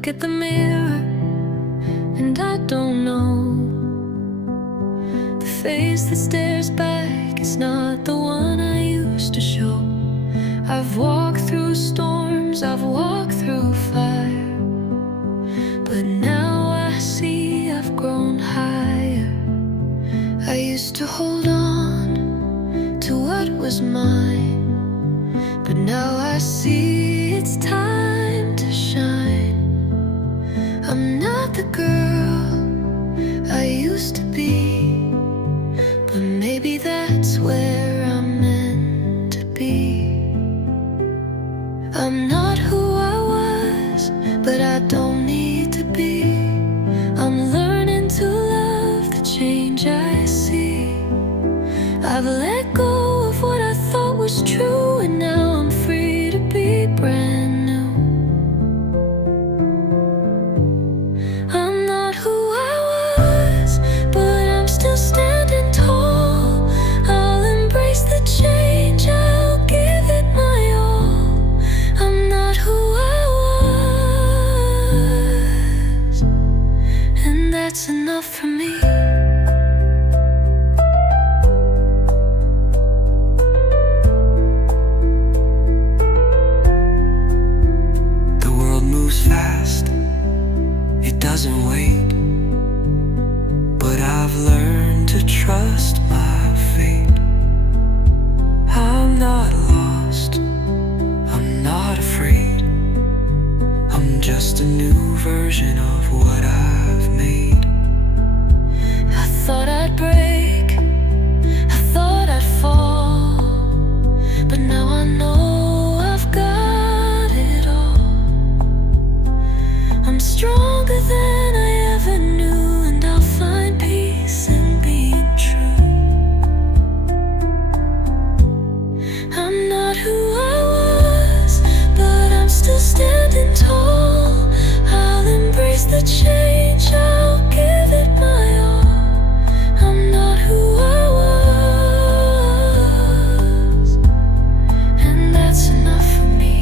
look at the mirror and I don't know. The face that stares back is not the one I used to show. I've walked through storms, I've walked through fire, but now I see I've grown higher. I used to hold on to what was mine, but now I see it's time to shine. I'm not the girl I used to be, but maybe that's where I'm meant to be. I'm not who I was, but I don't need to be. I'm learning to love the change I see. I've let go of what I thought was true, and now I'm free to be brand new. I'm not who I was, but I'm still standing tall. I'll embrace the change, I'll give it my all. I'm not who I was, and that's enough for me. The world moves fast, it doesn't wait, but I've learned to trust my fate. I'm not lost, I'm not afraid, I'm just a new version of what I've made. I thought I'd break, I thought I'd fall, but now I know I've got it all. I'm stronger than I ever knew, and I'll find peace in being true. I'm not who I was, but I'm still standing tall. I'll embrace the change, I'll give it my all. I'm not who I was, and that's enough for me.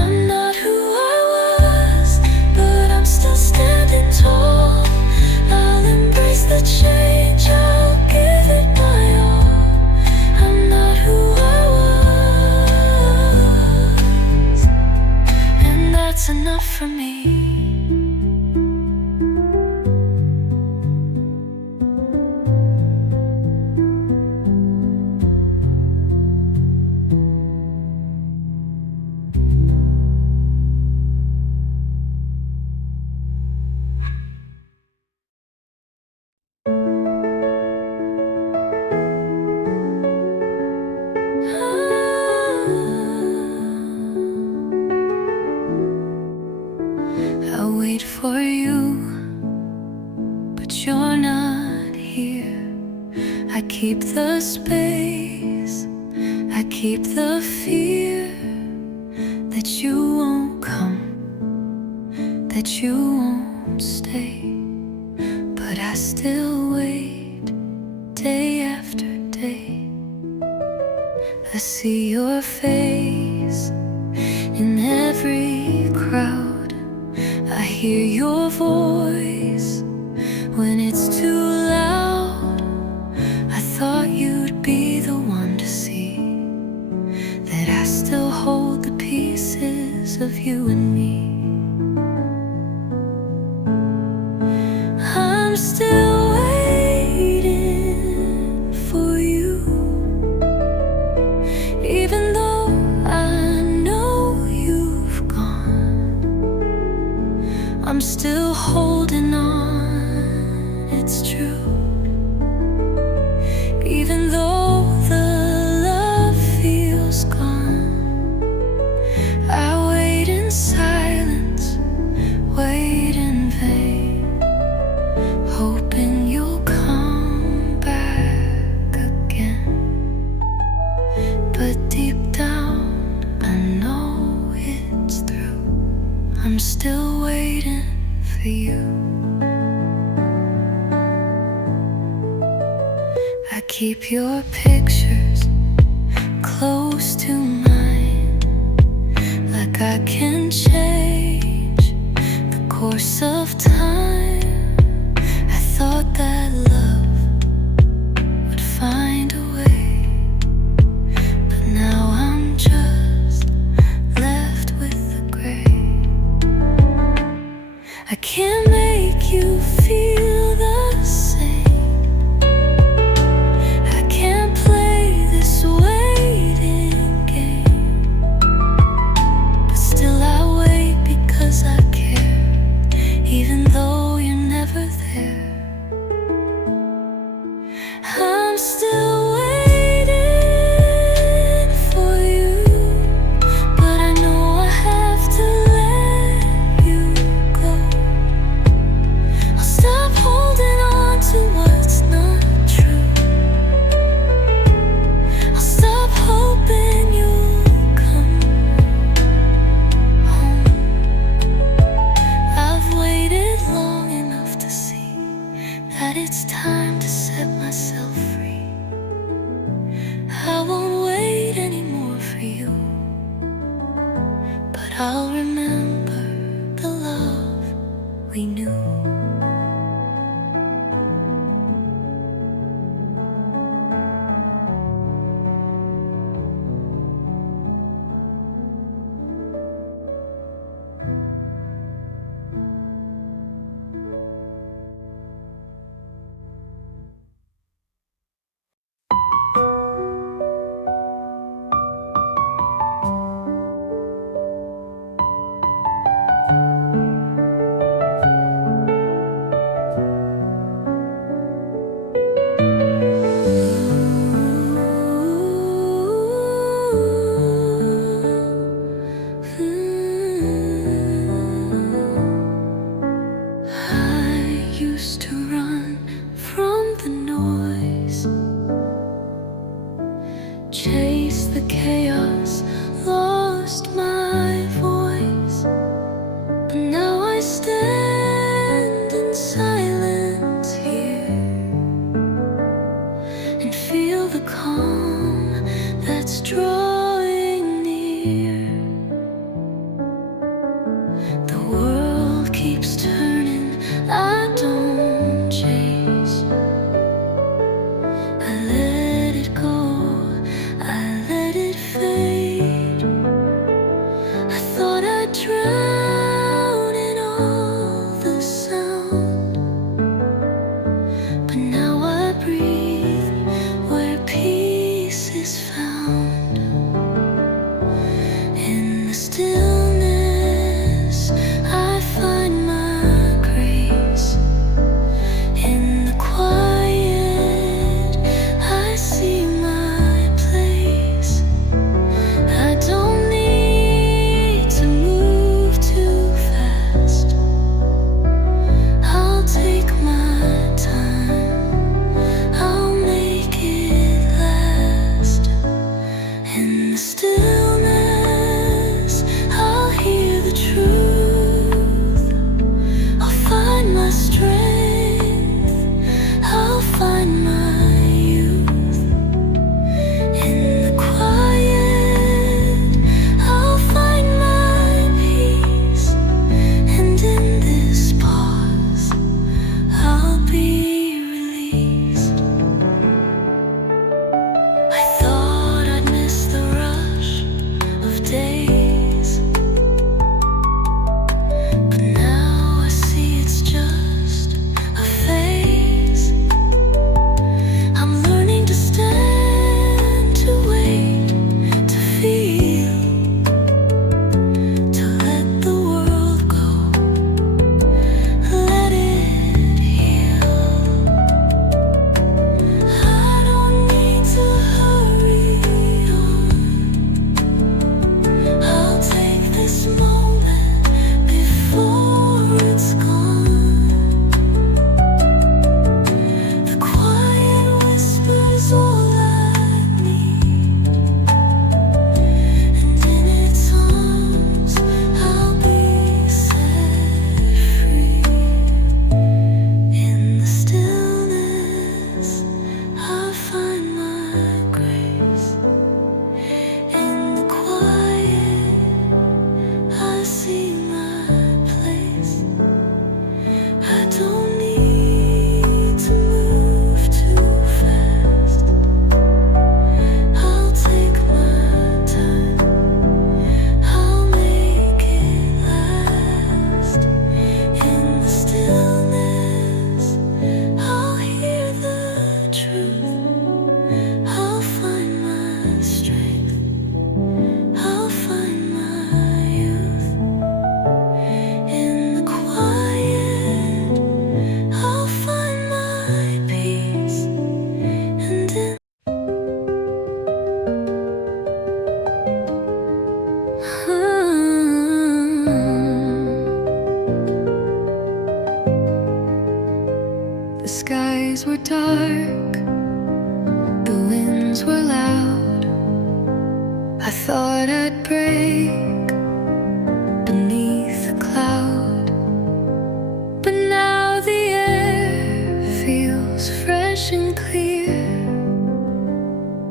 I'm not who I was, but I'm still standing tall. I'll embrace the change, I'll give it my all. I'm not who I was, and that's enough for me. I wait for you, but you're not here. I keep the space, I keep the fear that you won't come, that you won't stay. But I still wait day after day. I see your face in every crowd. I hear your voice when it's too loud. I thought you'd be the one to see that I still hold the pieces of you and me. I'm still waiting for you, even though I know you've gone. I'm still holding on, it's true. Even though the love feels gone, I wait in silence, wait in vain, hoping you'll come back again. But deep down, I know it's through. I'm still waiting for you. I keep your pictures close to mine, like like I can change the course of time. I thought that love would find a way, but now I'm just left with the gray. I can't make you feel the same. I can't play this waiting game, but still I wait because I care, even though you're never there. I'm still waiting for you, but I know I have to let you go. I'll stop holding on to what's not true. I'll stop hoping you'll come home. I've waited long enough to see that it's time to set myself free. I won't wait anymore for you, but I'll remember the love we knew. I used to run from the noise, chase the chaos, lost my voice. But now I stand in silence here and feel the calm that's drawing near. The world keeps turning, I don't chase. I let it go, I let it fade. I thought I'd drown in all the sound, The skies were dark, the winds were loud. I thought I'd break beneath a cloud, but now the air feels fresh and clear.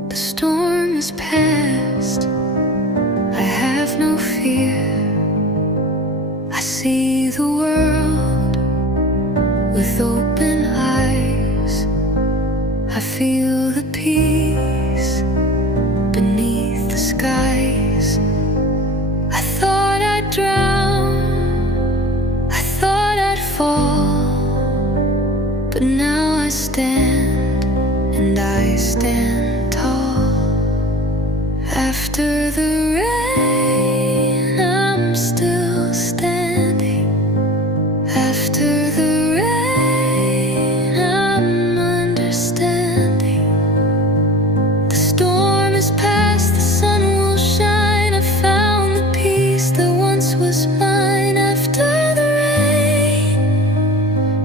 The storm is past, I have no fear. I see the world with open eyes. I feel the peace beneath the skies. I thought I'd drown, I thought I'd fall, but now I stand, and I stand tall. After the rain, I'm still standing. After the rain, I'm understanding. The storm is past, the sun will shine. I found the peace that once was mine. After the rain,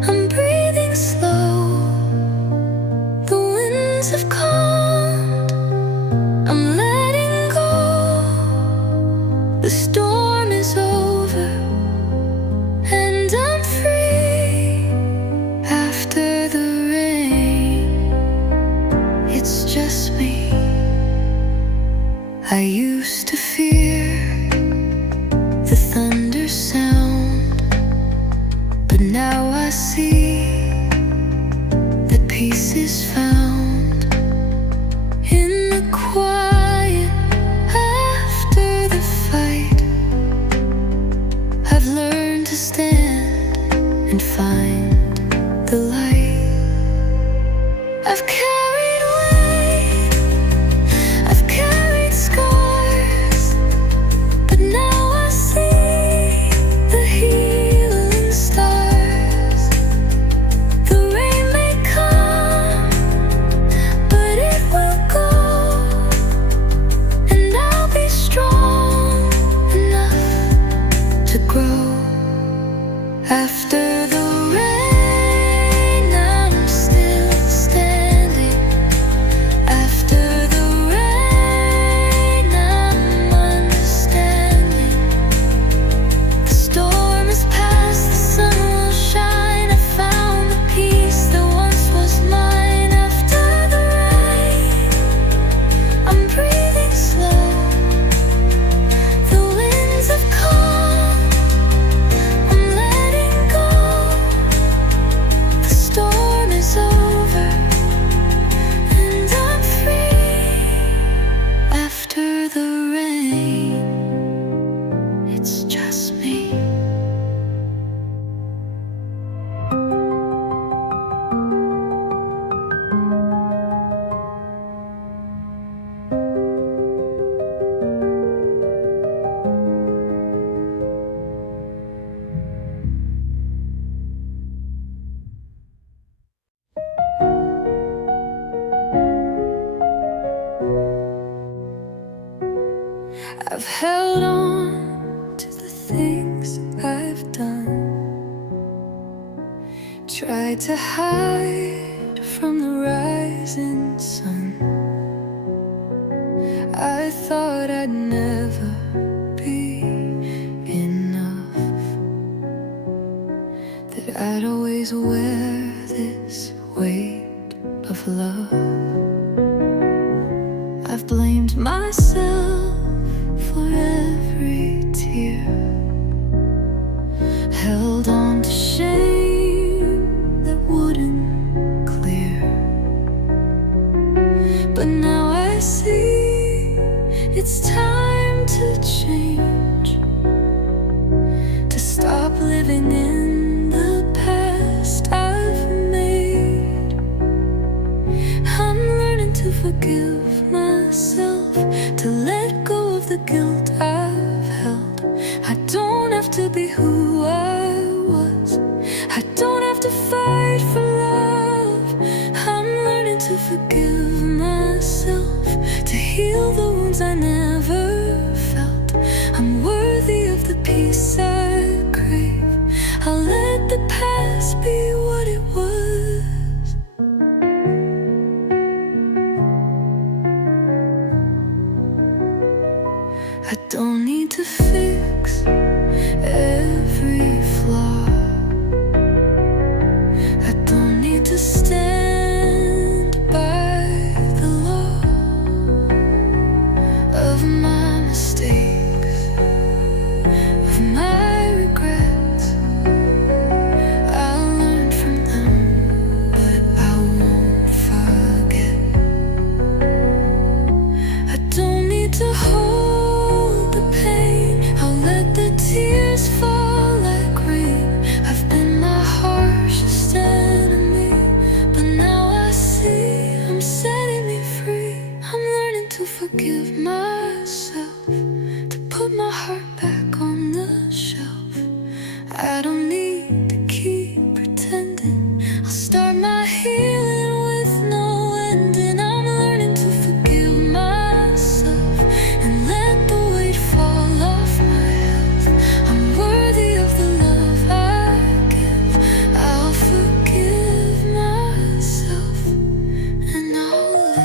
I'm breathing slow. The winds have calmed, I'm letting go. The storm is over, and I'm free. After the rain, it's just me. I used to fear the thunder sound, but now I see that peace is found in the quiet after the fight. I've learned to stand and find the light. I've carried weight, I've carried scars, but now I see the healing stars. The rain may come, but it will go, and I'll be strong enough to grow. After the rain, I'm still standing. After the rain, I'm understanding. The storm is past, the sun will shine. I found the peace that once was mine. After the rain, I'm breathing slow. The winds have calmed, I'm letting go. The storm is over, and I'm free. After the rain, it's just me. I've held on to the things I've done, tried to hide from the rising sun. I thought I'd never be enough, that I'd always wear this weight of love. I've blamed myself for every tear, held on to shame that wouldn't clear. But now I see it's time to change, to stop living in the past I've made. I'm learning to forgive myself, to let go of the guilt I've held. I don't have to be who I was, I don't have to fight for love. I'm learning to forgive myself, to heal the wounds I never felt. I'm worthy of the peace I crave. I'll let the past be what it was. don't need to fix every flaw. I don't need to stand by the law of my mistakes, of my regrets. I learned from them, but I won't forget. I don't need to hold the pain. I'll let the tears fall like rain. I've been my harshest enemy, but now I see I'm setting me free. I'm learning to forgive myself, to put my heart back on the shelf. I don't need to keep pretending. I'll start my healing with no ending. I'm learning to forgive myself and let the weight fall off my health. I'm worthy of the love I give. I'll forgive myself and I'll live.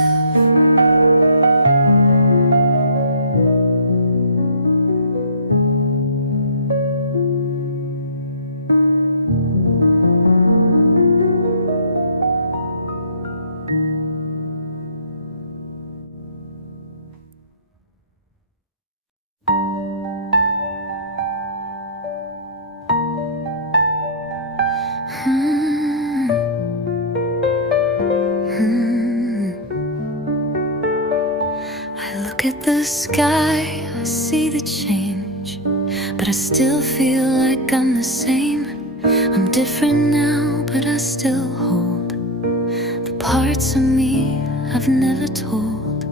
I look at the sky, I see the change, but I still feel like I'm the same. I'm different now, but I still hold the parts of me I've never told.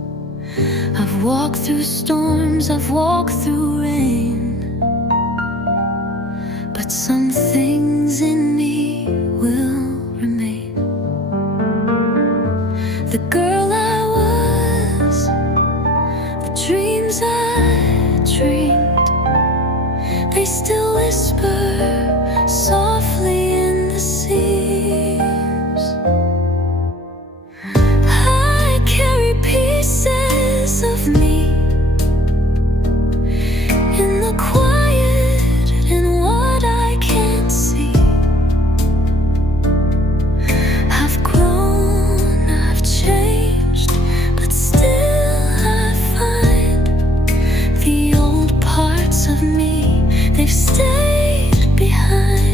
I've walked through storms, I've walked through rain, but some things in me will remain. The girl I was, the dreams I dreamed, they still whisper softly in the seams. I carry pieces of me in the quiet, in what I can't see. I've grown, I've changed, but still I find the old parts of me, they've stayed behind.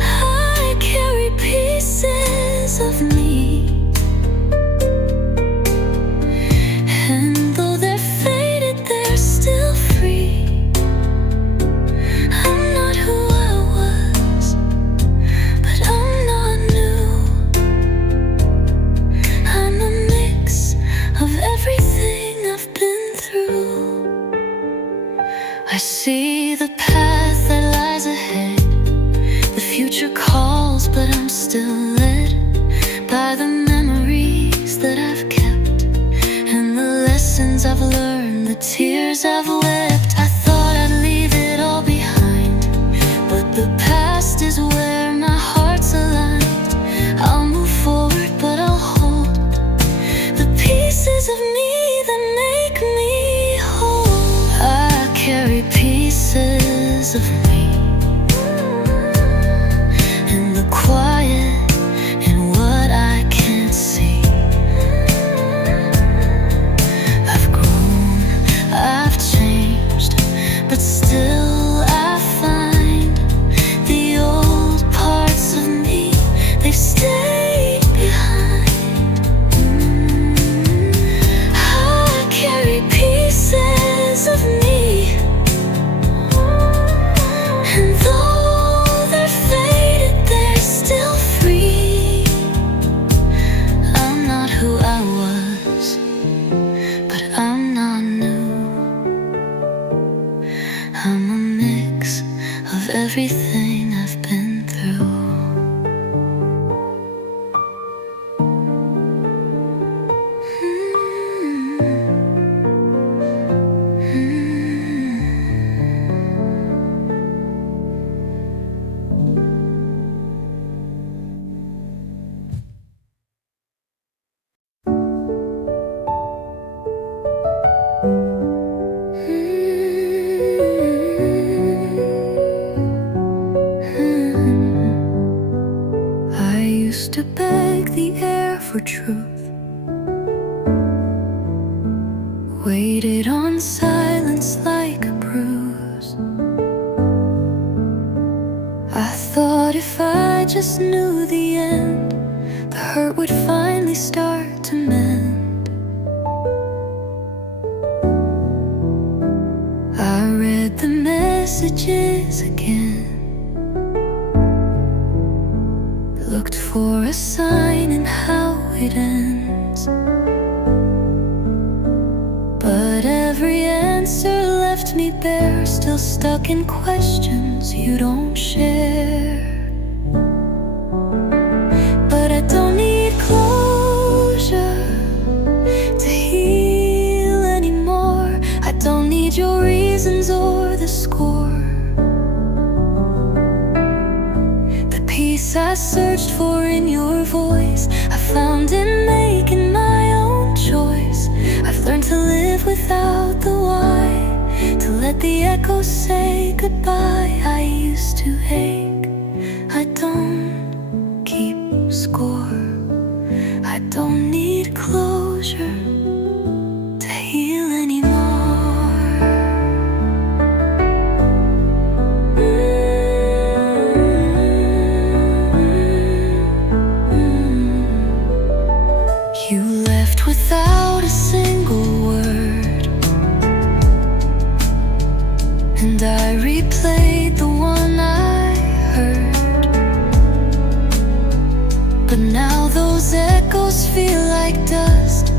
I carry pieces of me, and though they're faded, they're still free. I'm not who I was, but I'm not new. I'm a mix of everything I've been through. I see the path that lies ahead. The future calls, but I'm still led by the memories that I've kept, and the lessons I've learned, the tears I've wept. I thought I'd leave it all behind, but the past is where my heart's aligned. I'll move forward, but I'll hold the pieces of me that make me whole. I carry pieces of me in the quiet, used to beg the air for truth, waited on silence like a bruise. I thought if I just knew the end, the hurt would finally start to mend. I read the messages again, looked for a sign in how it ends, but every answer left me bare, still stuck in questions you don't share. But I don't need closure to heal anymore. I don't need your reasons or the score. The peace I searched for in your voice, I found in making my own choice. I've learned to live without the why, to let the echoes say goodbye. I used to ache, I don't keep score. I don't need closure to heal anymore. You left without a single word, and I replayed the one I heard. But now those echoes feel like dust,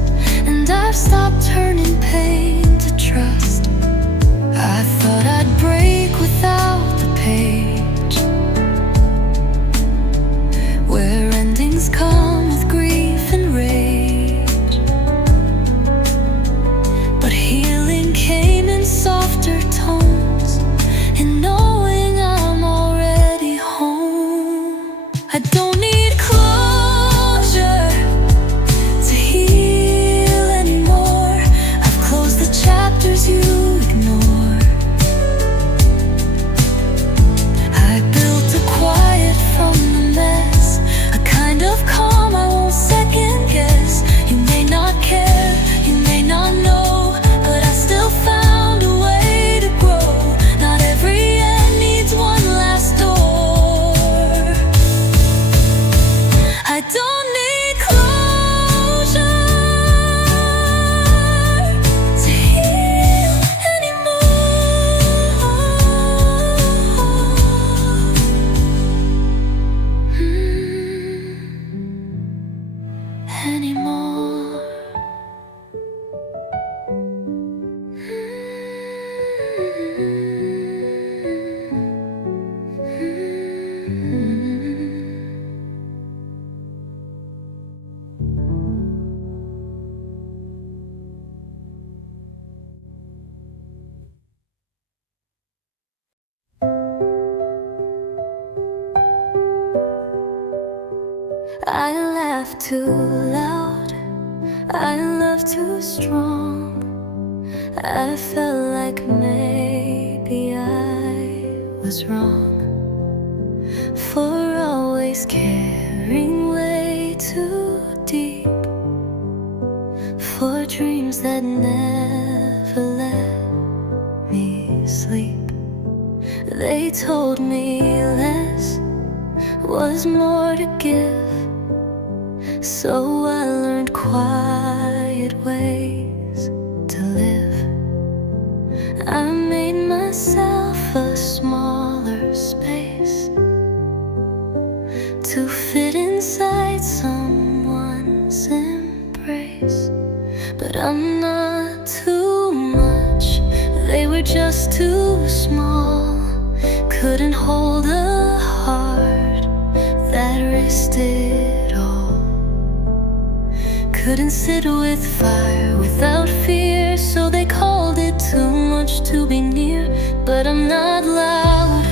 and I've stopped turning pain to trust. I thought I'd break without the page, where endings come with grief and rage. But healing came in softer tones, in knowing I'm already home. I don't need closure to heal anymore. I've closed the chapters you ignore. I built a quiet from the mess, a kind of calm I won't second guess. You may not care, you may not know, but I still found a way to grow. Not every end needs one last door. I don't need closure to heal anymore. Anymore. I laugh too loud, I love too strong. I felt like maybe I was wrong for always caring way too deep for dreams that never let me sleep. They told me less was more to give, so I learned quiet ways to live. I made myself a smaller space to fit inside someone's embrace. But I'm not too much, they were just too small. Couldn't hold a heart that risked it all. Couldn't sit with fire without fear, so they called it too much to be near. But I'm not loud,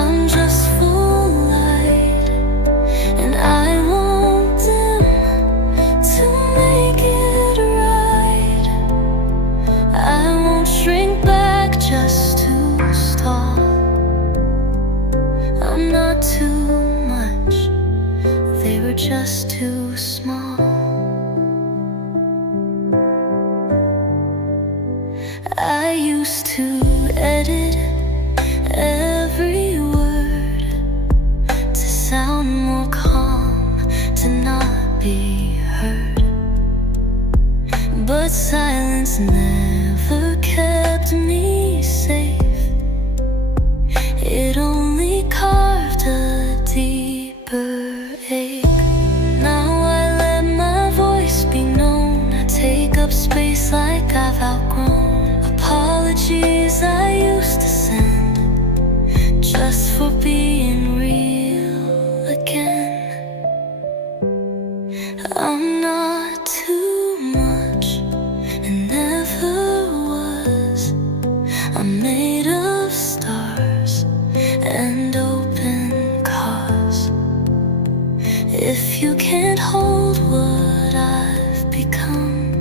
I'm just full light, and I won't dim to make it right. I won't shrink back just to stall. I'm not too much, they were just too small. I used to edit every word to sound more calm, to not be heard. But silence never kept me safe. It only carved a deeper ache. Now I let my voice be known. I take up space like I've outgrown apologies I used to send just for being real again. I'm not too much and never was. I'm made of stars and open cause. If you can't hold what I've become,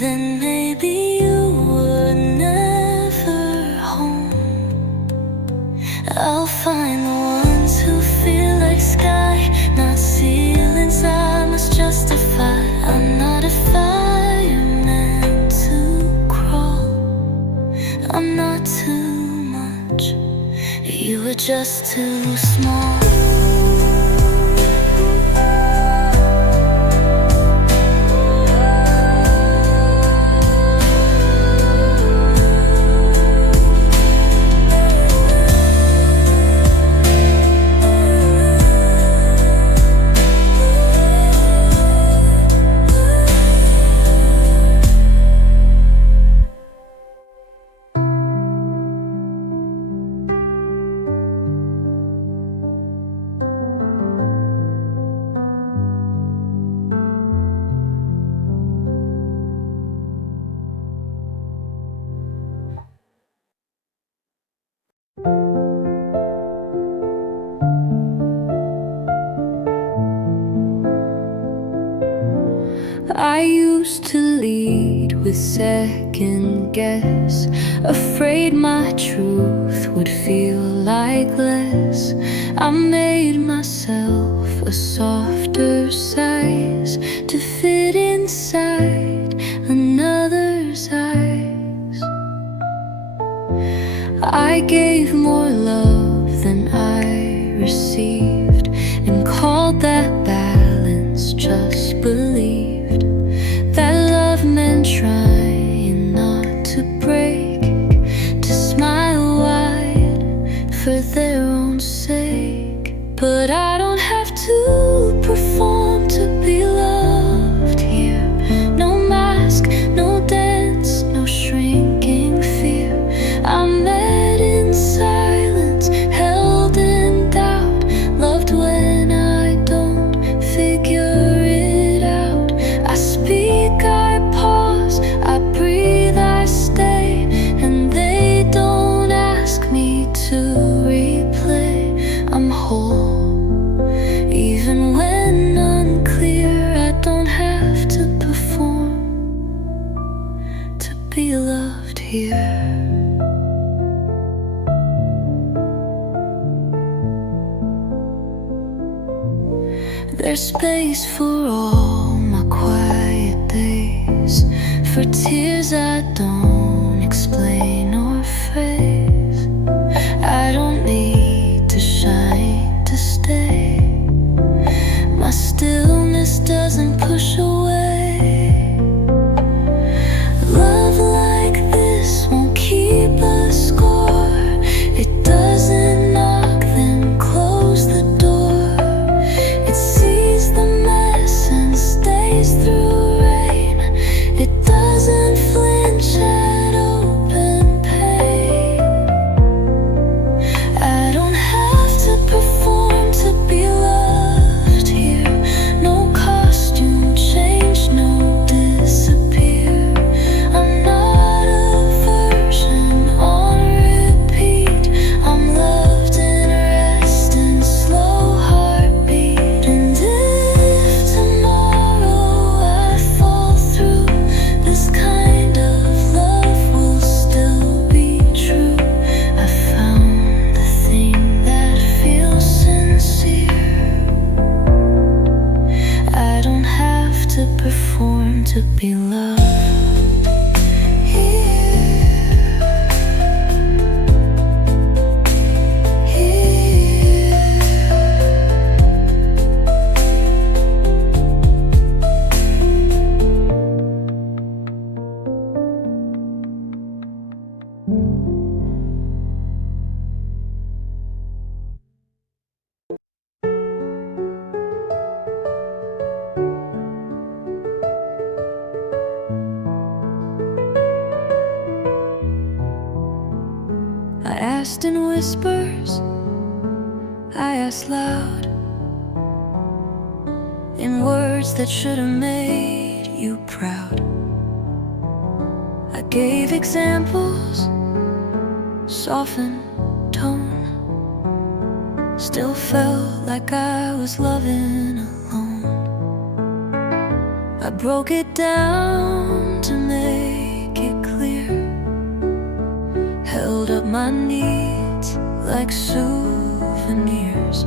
then maybe you were never home. I'll find the ones who feel like sky, not ceilings I must justify. I'm not a fireman to crawl. I'm not too much, you were just too small. I used to lead with second guess, afraid my truth would feel like less. I made myself a softer size to fit inside another's eyes. I gave more love than I received and called that balance, just believed that love meant trying not to break, to smile wide for their own sake. But I don't have to perform to be loved here. No mask, no dance, no shrinking fear. I met in silence, held in doubt, loved when I don't figure it out. I speak, I pause, I breathe, I stay, and they don't ask me to replay. I'm whole, even when unclear. I don't have to perform to be loved here. There's space for all my quiet days, for tears I don't explain or phrase. I don't need to shine to stay. My stillness doesn't push away. Love like this won't keep a score. It doesn't knock, then close the door. It sees the mess and stays through rain. It doesn't flinch asked in whispers, I asked loud, in words that should have made you proud. I gave examples, softened tone, still felt like I was loving alone. I broke it down to make it clear, held up my needs like souvenirs,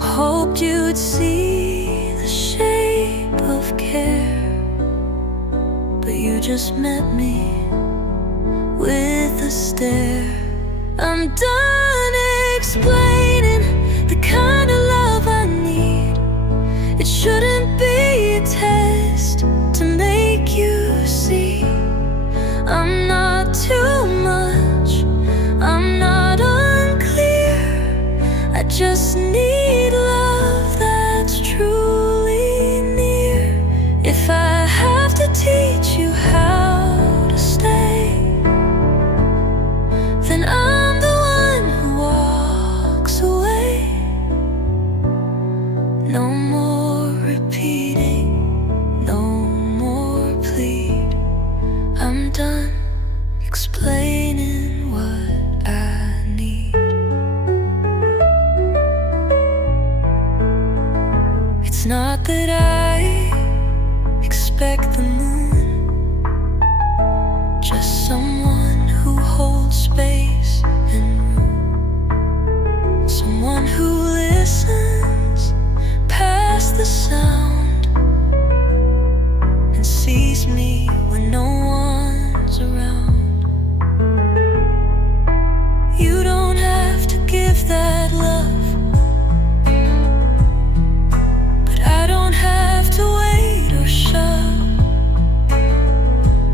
hoped you'd see the shape of care, but you just met me with a stare. I'm done explaining the kind of love I need. It shouldn't be a test to make you see I'm not too much, I'm not unclear. I just need love that's truly near. If I have to teach you how to stay, then I'm the one who walks away. No more repeating, no more plead. I'm done explaining what I need. It's not that I expect the moon, just someone who holds space and room, someone who listens past the sound and sees me when no one's around. You don't have to give that love, but I don't have to wait or shove.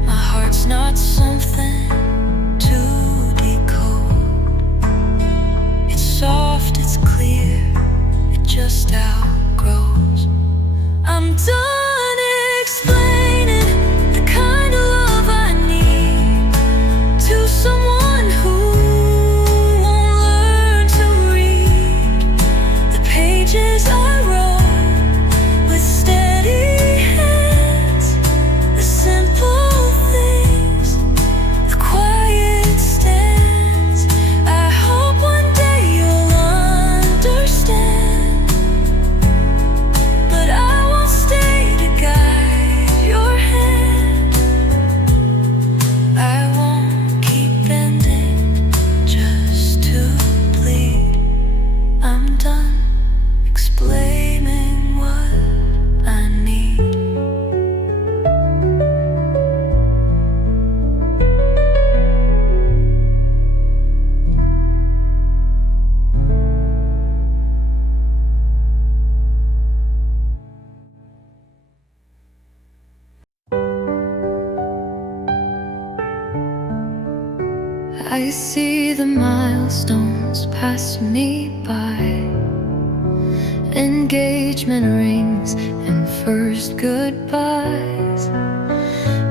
My heart's not something to decode. It's soft, it's clear, it just outgrows. I'm done explaining the kind of love I need to someone who won't learn to read the pages I wrote with steady hands. The simple things, the quiet stands. I hope one day you'll understand, but I won't stay to guide your hand. I won't keep bending just to plead. I'm done explaining what I need. I see the milestones pass me by, engagement rings and first goodbyes.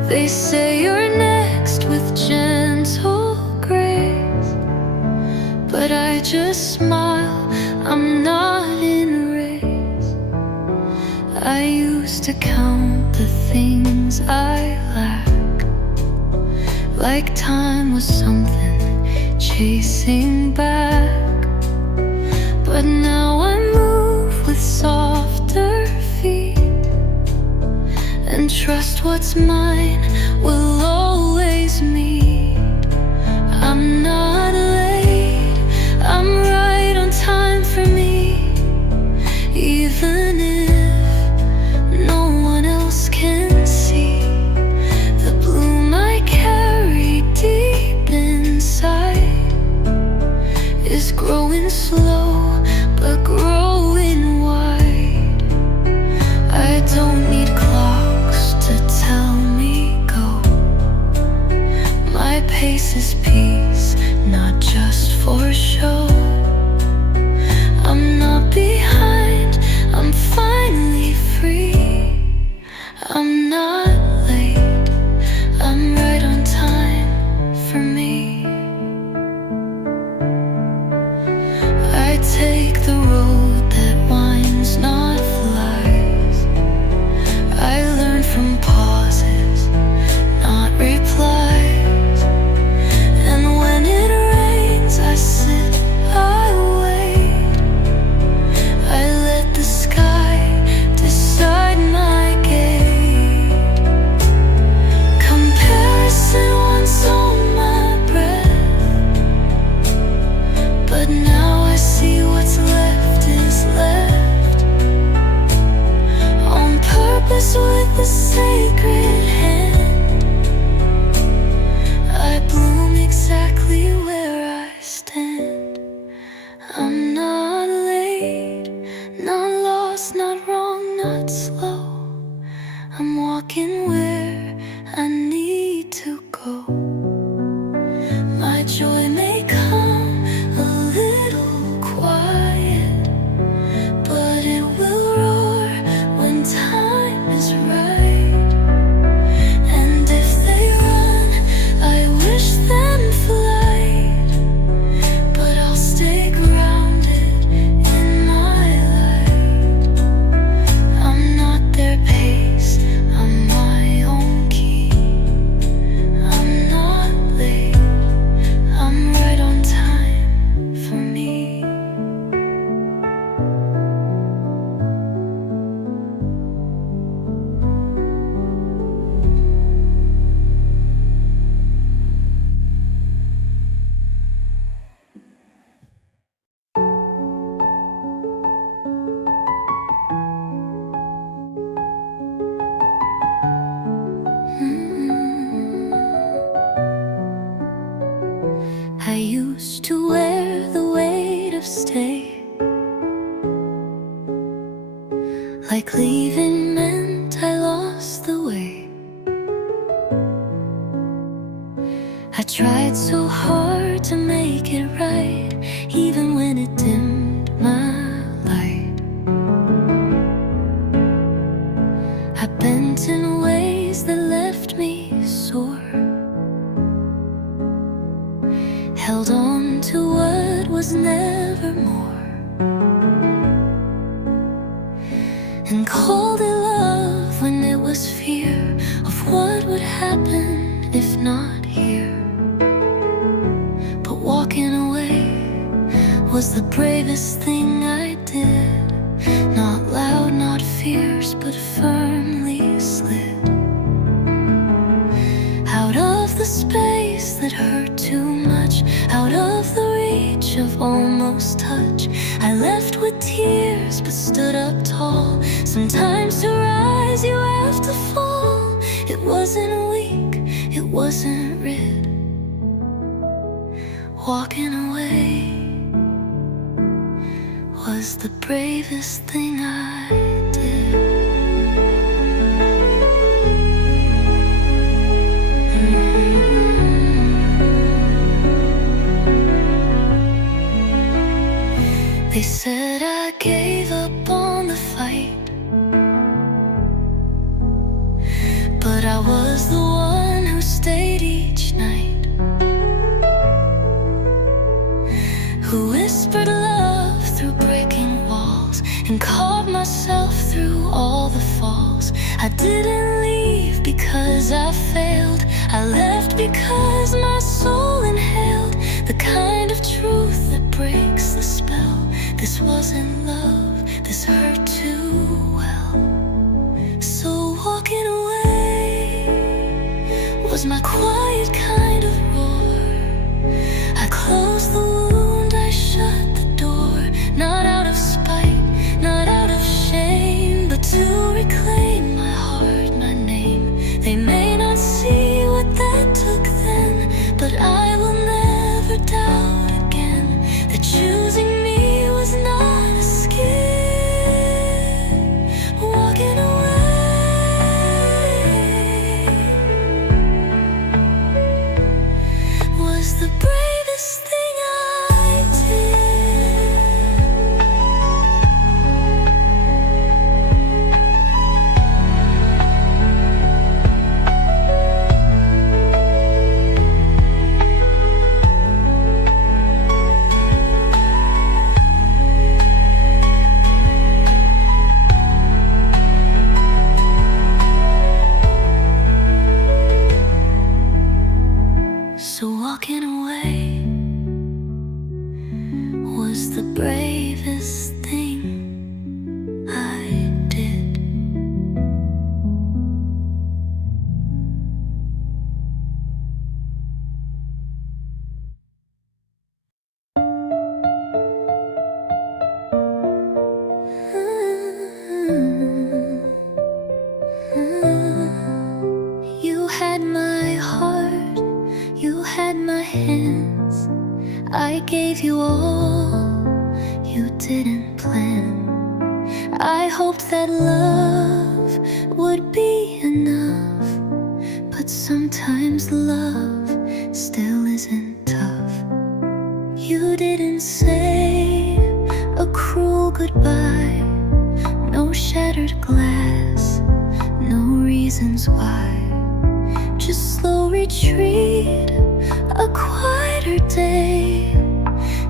They say you're next with gentle grace, but I just smile, I'm not in a race. I used to count the things I lack, like time was something chasing back. But now I move with softer feet and trust what's mine will always meet. I'm not late, I'm right on time for me, even if no one else can see the bloom I carry deep inside is growing slow but growing wide. I don't need clocks to tell me go. My pace is peace, not just for show. I'm not behind, I'm finally free. I'm not late, I'm right on time for me. what's left is left, on purpose with a sacred hand. I bloom exactly where I stand. I'm not late, not lost, not wrong, not slow. I'm walking where I need to go. My joy may come a little quiet, but it will roar when time is right. And if they run, I wish them flight, but I'll stay grounded in my light. I'm not their pace, I'm my own key. I'm not late, I'm right on time for me. I used to wear the weight of stay, like leaving meant I lost the way. I tried so hard to make it right, even when it dimmed my light. I bent in ways that left me sore, held on to what was never more, and called it love when it was fear of what would happen if not here. But walking away was the bravest thing I did. Not loud, not fierce, but firmly slid out of the space that hurt too much, out of the reach of almost touch. I left with tears but stood up tall. Sometimes to rise you have to fall. It wasn't weak, it wasn't rid. Walking away was the bravest thing I did. They said I gave up on the fight, but I was the one who stayed each night, who whispered love through breaking walls, and called myself through all the falls. I didn't leave because I failed, I left because my soul inhaled the kind of truth that breaks the spell. This wasn't love, this hurt too well. So walking away was my quiet kind of roar. I closed the wound, I shut the door, not out of spite, not out of shame, but to reclaim my heart, my name. They may not see what that took then, but I will never doubt again that choosing me was not a skill. Walking away was the bravest thing I did. So walking away was the bravest thing I did. didn't plan. I hoped that love would be enough, but sometimes love still isn't tough. You didn't say a cruel goodbye, no shattered glass, no reasons why. Just slow retreat, a quieter day,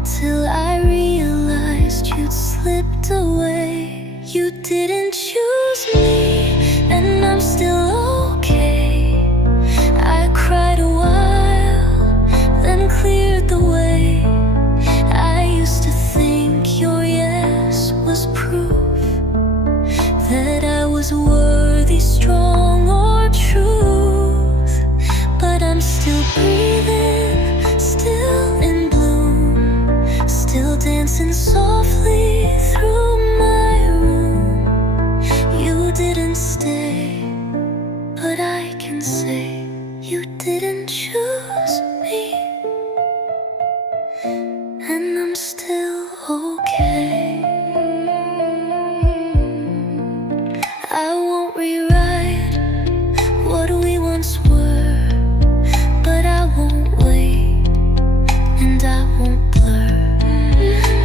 till I realized you'd slipped away. You didn't choose me, and I'm still okay. I cried a while, then cleared the way. I used to think your yes was proof that I was worthy, strong or truth. But I'm still breathing, still in bloom, still dancing softly through my room. You didn't stay, but I can say you didn't choose me, and I'm still okay. I won't rewrite what we once were, but I won't wait, and I won't blur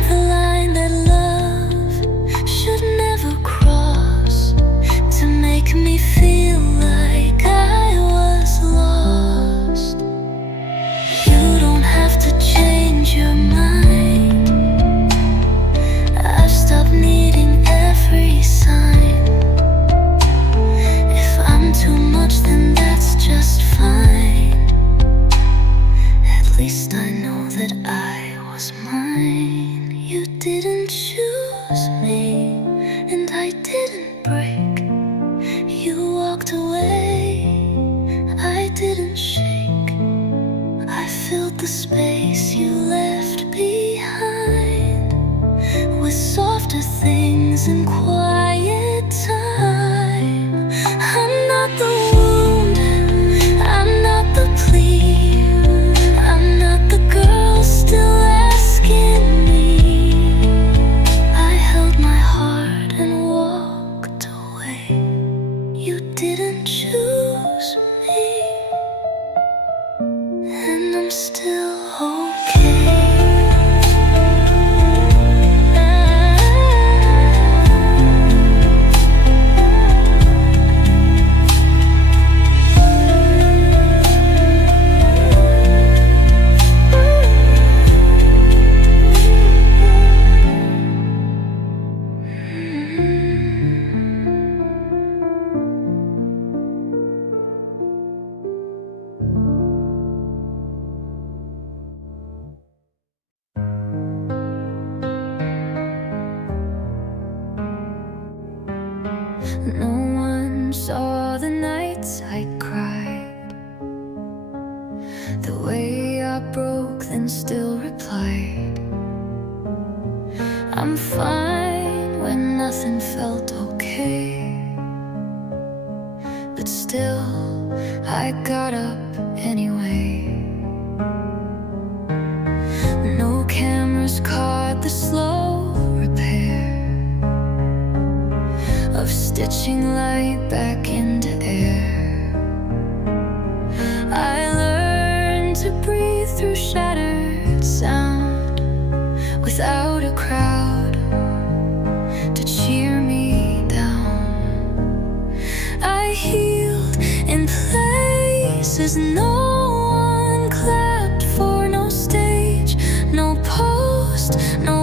the line that love should never cross, to make me feel like I was lost. You don't have to change your mind, I've stopped needing every sign. If I'm too much, then that's just fine. At least I know that I was mine. You didn't choose me, and I didn't break. You walked away, I didn't shake. I filled the space you left behind with softer things and quiet time. I'm not the wound, I'm not the plea, I'm not the girl still asking me. I held my heart and walked away. You didn't choose me, and I'm still okay. No one saw the nights I cried, the way I broke then still replied, I'm fine, when nothing felt okay. But still, I got up anyway. No cameras caught the slow repair of stitching light back into air. I learned to breathe through shattered sound without a crowd to cheer me down. I healed in places no one clapped for, no stage, no post, no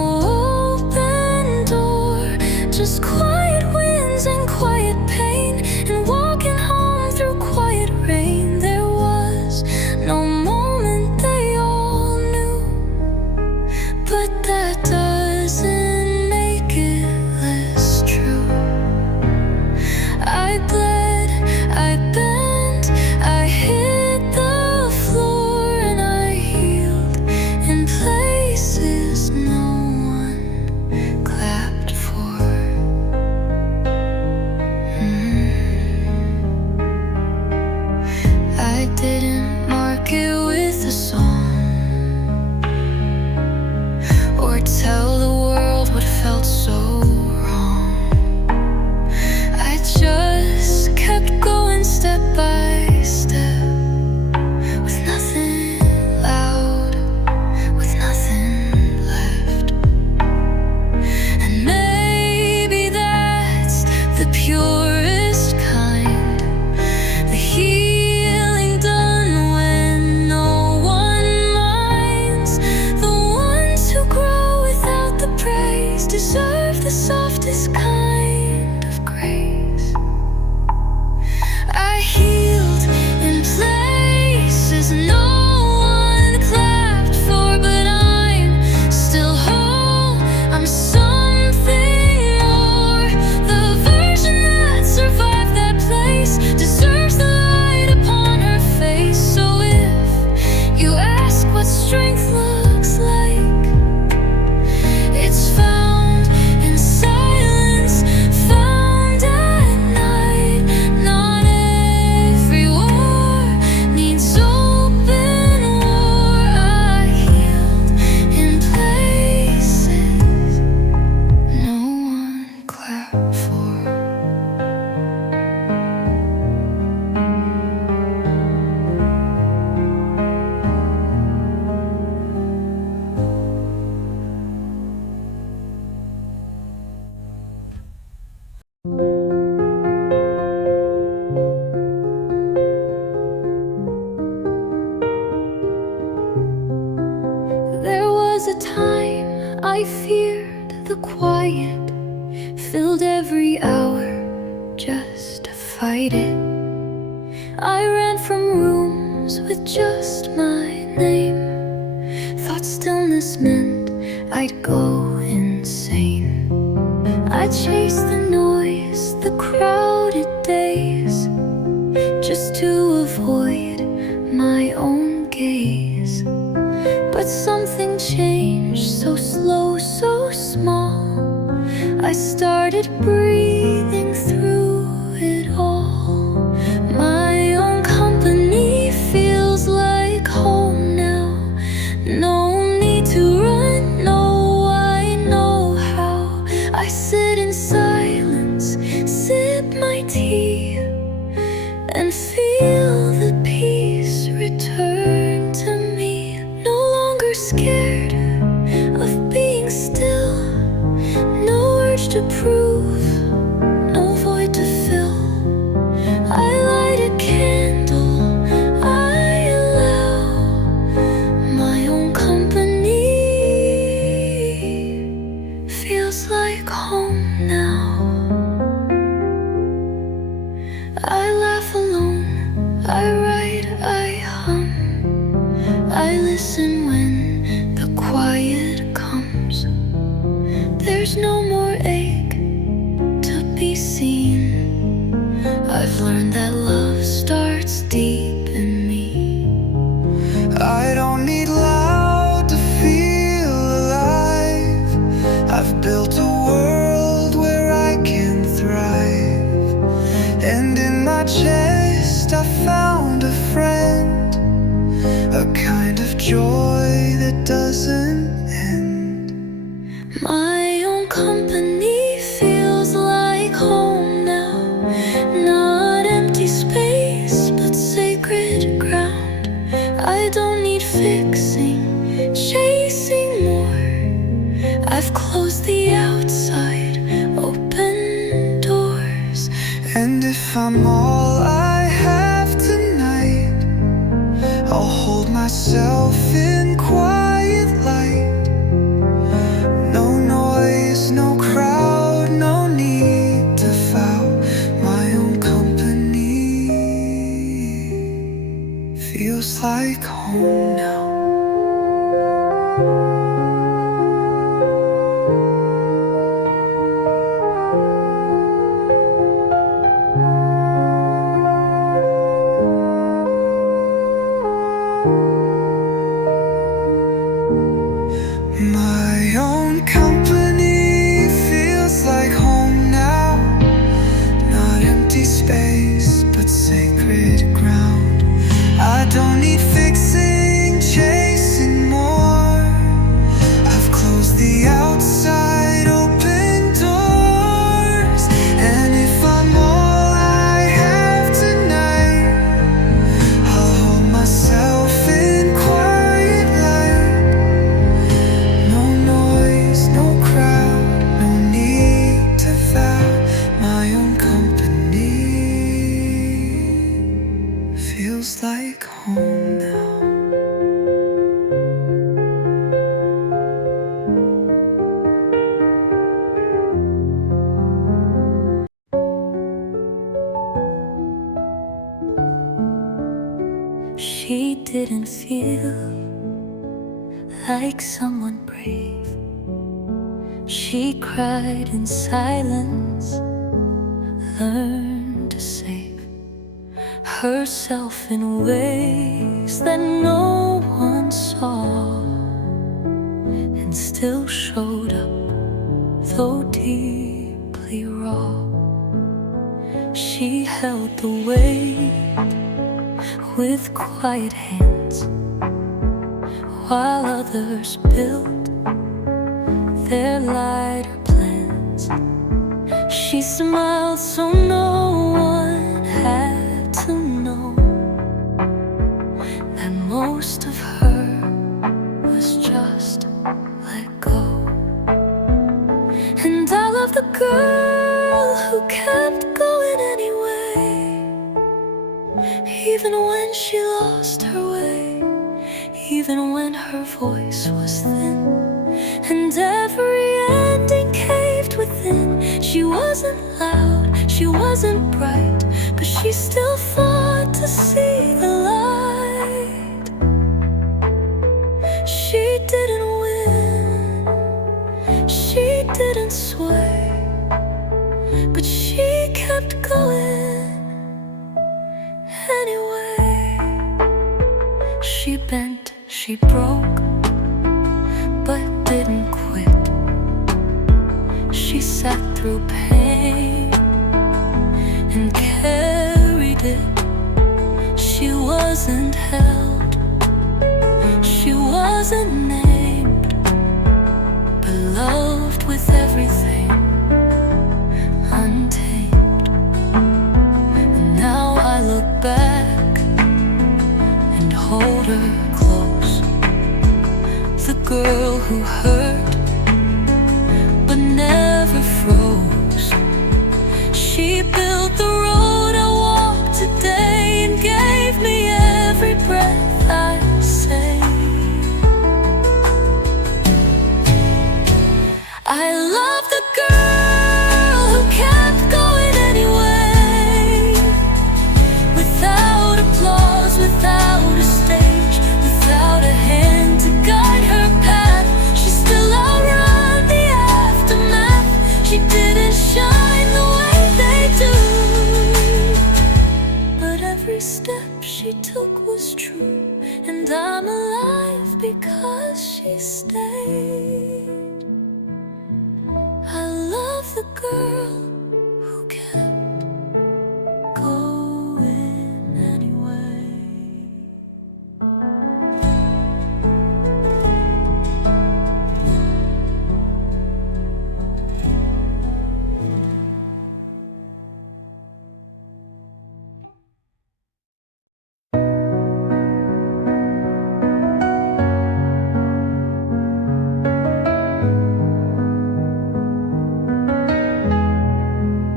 open door, just quiet winds and quiet pain, and walking home through quiet rain. There was no moment they all knew, but that doesn't make it less true. I bled, I bent, I hit the the quiet filled every hour just to fight it. I ran from rooms with just my name, thought stillness meant I'd go insane. I chased the noise, the crowded days, just to avoid my own gaze. But something changed, so slow, so small. I started breathing through it all. My own company feels like home now. No need to run, no, I know how. I sit in silence, sip my tea, and feel the peace return to me. No longer scared of being still, no urge to prove, no void to fill. I light a candle, I allow my own company. Feels like home now. I laugh alone, I write, I hum, I listen when the quiet comes. There's no more ache to be seen. I've learned that love starts deep in me. I don't need loud to feel alive. I've built a world where I can thrive. And in my chest I found a friend, a kind of joy that doesn't end. My own company feels like home now. Not empty space, but sacred ground. I don't need fixing, chasing more. I've closed the outside, open doors. And if I'm all I have tonight, I'll hold myself in quiet light. No noise, no crowd, no need to vow. My own company feels like home now. My own company feels like home now. Not empty space, but sacred ground. I don't need fixing, chasing more. I've closed the outside, open doors. And if I'm all I have tonight, I'll hold myself in quiet light. No noise, no crowd, no need to vow. My own company feels like home now. She didn't feel like someone brave. She cried in silence, learned to save herself in ways that no one saw, and still showed up, though deeply raw. She held the weight with quiet hands, while others built their lighter plans. She smiled so no one had to know that most of her was just let go. And I love the girl who kept going anyway, even when she lost her way, even when her voice was thin. And every end wasn't loud, she wasn't bright, but she still fought to see the light. She didn't win, she didn't sway, but she kept going anyway. She bent, she broke, but didn't quit. She sat through pain and carried it. She wasn't held, she wasn't named, but loved with everything untamed. And now I look back and hold her close, the girl who hurt but never froze. She built the road I walk today and gave me every breath I say. I love the girl who kept going anyway, without applause, without a stage, without a hand to guide her path. She still outrun the aftermath. She didn't shine the way they do, but every step she took was true, and I'm alive because she stayed. I love the girl who kept going anyway.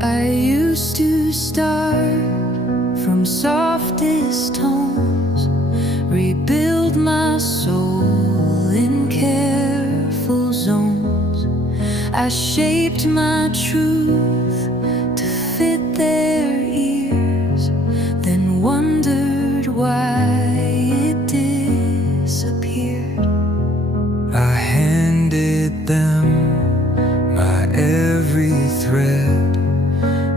I used to start from softest tones, rebuild my soul in careful zones. I shaped my truth to fit their ears, then wondered why it disappeared. I handed them my every thread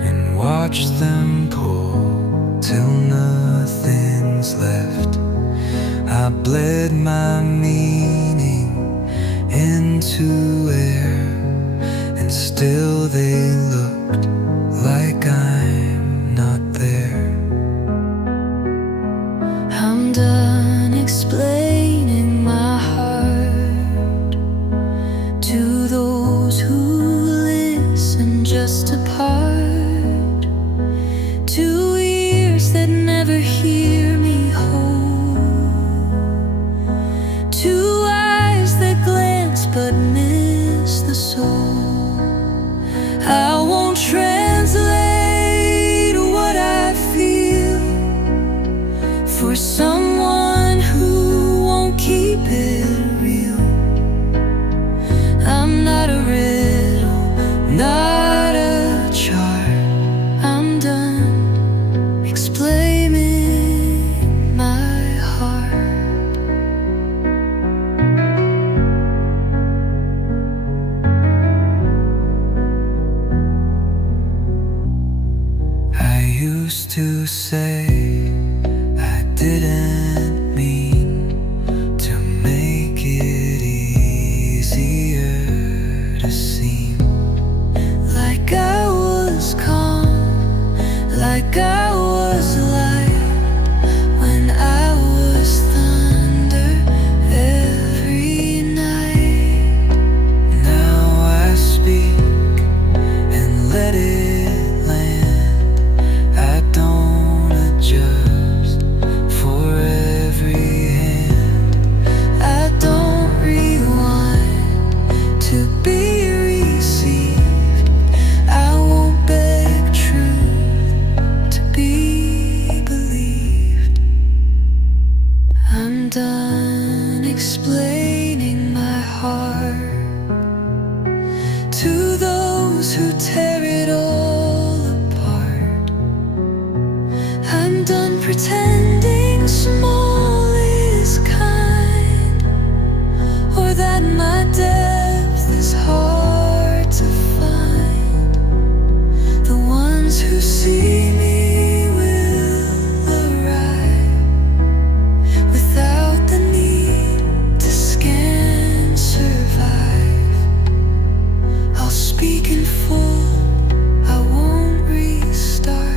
and watched them pull till nothing's left. I bled my meaning into air, and still they looked like I'm not there. I'm done explaining my heart to those who listen just a part, to ears that never hear me whole, to eyes that glance but miss the soul. I won't translate what I feel for someone who won't keep it real. I'm not a riddle, not a chart. I'm done explaining my heart. I used to say I didn't mean to make it easier to seem Like I was calm, like I was light, when I was thunder every night. Now I speak and let it land. I don't adjust for every hand. I don't rewind to be received. I won't beg truth to be believed. I'm done explaining my heart to those who tear it all pretending small is kind, or that my depth is hard to find. The ones who see me will arrive without the need to scan, survive. I'll speak in full, I won't restart.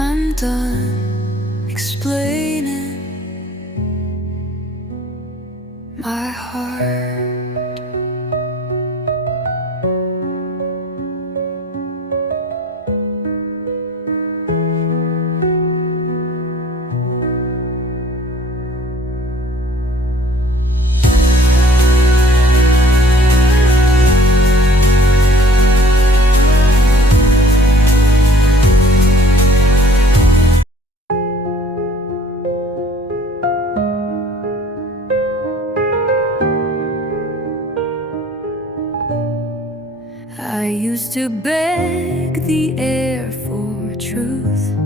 I'm done explaining my heart. I used to beg the air for truth,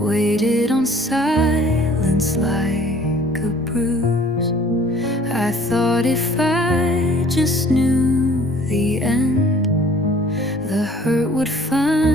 waited on silence like a bruise. I thought if I just knew the end, the hurt would find